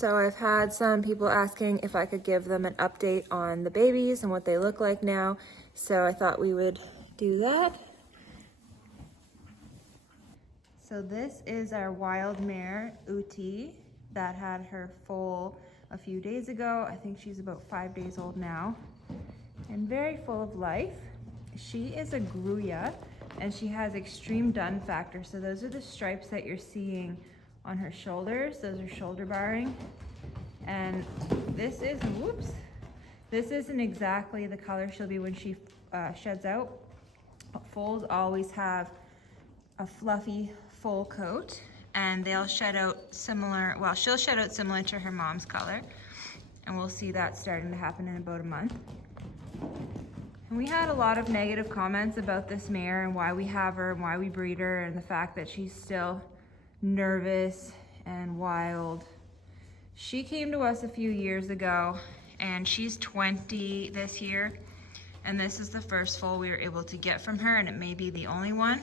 So I've had some people asking if I could give them an update on the babies and what they look like now. So I thought we would do that. So this is our wild mare, Yudi, that had her foal a few days ago. I think she's about 5 days old now and very full of life. She is a gruya and she has extreme dun factor. So those are the stripes that you're seeing on her shoulders. Those are shoulder barring. And this is, whoops, this isn't exactly the color she'll be when she sheds out. Foals always have a fluffy full coat, and they'll shed out similar, well, she'll shed out similar to her mom's color, and we'll see that starting to happen in about a month. And we had a lot of negative comments about this mare and why we have her and why we breed her, and the fact that she's still nervous and wild. She came to us a few years ago, and she's 20 this year, and this is the first foal we were able to get from her, and it may be the only one.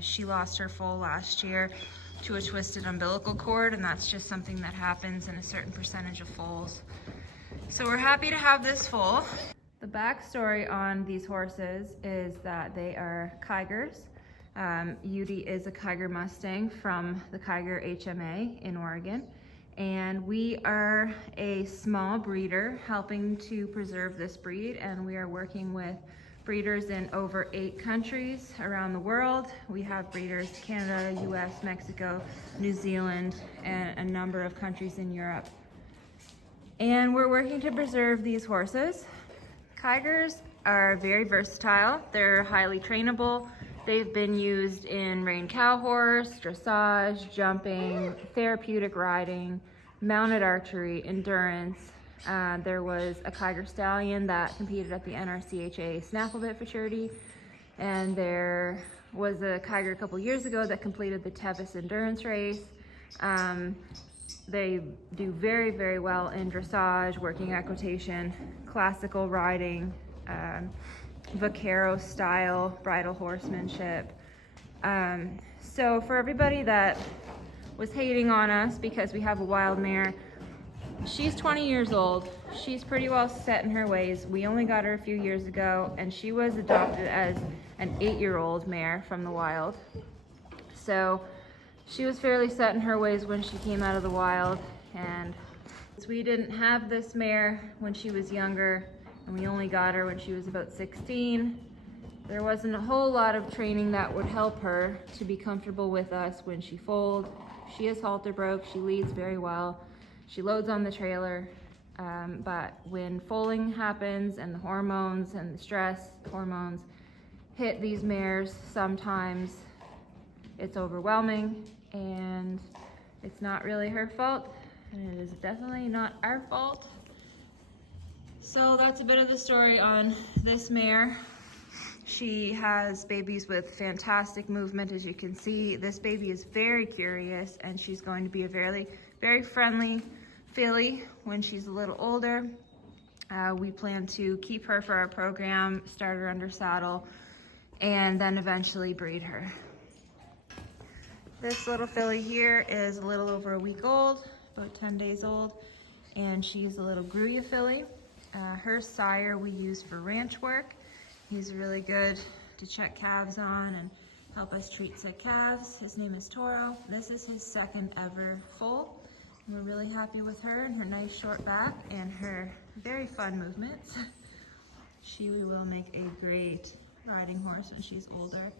She lost her foal last year to a twisted umbilical cord, and that's just something that happens in a certain percentage of foals. So we're happy to have this foal. The backstory on these horses is that they are Kigers. Yudi is a Kiger Mustang from the Kiger HMA in Oregon. And we are a small breeder helping to preserve this breed, and we are working with breeders in over 8 countries around the world. We have breeders Canada, US, Mexico, New Zealand, and a number of countries in Europe. And we're working to preserve these horses. Kigers are very versatile. They're highly trainable. They've been used in rein cow horse, dressage, jumping, therapeutic riding, mounted archery, endurance. There was a Kiger stallion that competed at the NRCHA Snaffle Bit Futurity, and there was a Kiger a couple years ago that completed the Tevis endurance race. They do very, very well in dressage, working equitation, classical riding, vaquero style, bridle horsemanship. So for everybody that was hating on us because we have a wild mare, she's 20 years old. She's pretty well set in her ways. We only got her a few years ago, and she was adopted as an 8-year-old mare from the wild. So she was fairly set in her ways when she came out of the wild, and we didn't have this mare when she was younger, and we only got her when she was about 16. There wasn't a whole lot of training that would help her to be comfortable with us when she foaled. She is halter broke, she leads very well. She loads on the trailer, but when foaling happens and the hormones and the stress hormones hit these mares, sometimes it's overwhelming, and it's not really her fault, and it is definitely not our fault. So that's a bit of the story on this mare. She has babies with fantastic movement, as you can see. This baby is very curious, and she's going to be a very, very friendly filly when she's a little older. We plan to keep her for our program, start her under saddle, and then eventually breed her. This little filly here is a little over a week old, about 10 days old, and she's a little gruya filly. Her sire we use for ranch work. He's really good to check calves on and help us treat sick calves. His name is Toro. This is his 2nd ever foal. We're really happy with her and her nice short back and her very fun movements. She will make a great riding horse when she's older.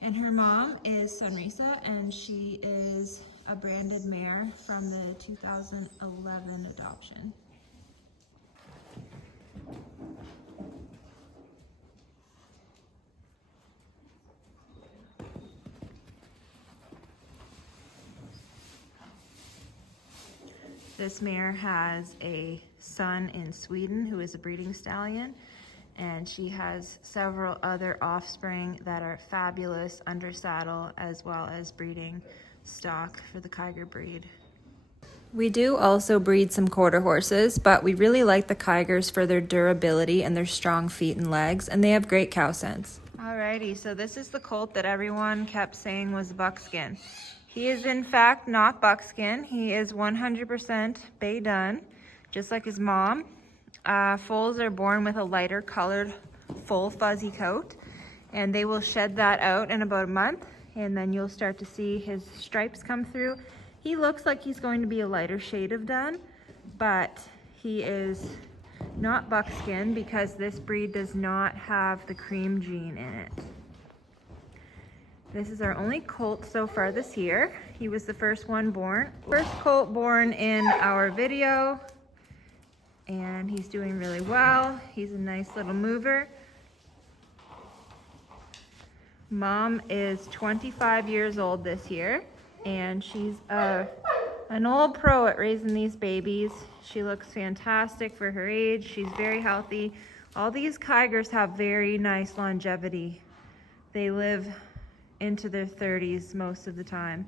And her mom is Sunrisa, and she is a branded mare from the 2011 adoption. This mare has a son in Sweden who is a breeding stallion, and she has several other offspring that are fabulous under saddle, as well as breeding stock for the Kiger breed. We do also breed some quarter horses, but we really like the Kigers for their durability and their strong feet and legs, and they have great cow sense. Alrighty, so this is the colt that everyone kept saying was buckskin. He is in fact not buckskin. He is 100% bay done, just like his mom. Foals are born with a lighter colored full fuzzy coat, and they will shed that out in about a month, and then you'll start to see his stripes come through. He looks like he's going to be a lighter shade of dun, but he is not buckskin because this breed does not have the cream gene in it. This is our only colt so far this year. He was the first one born. First colt born in our video, and he's doing really well. He's a nice little mover. Mom is 25 years old this year, and she's an old pro at raising these babies. She looks fantastic for her age. She's very healthy. All these Kigers have very nice longevity. They live into their 30s most of the time.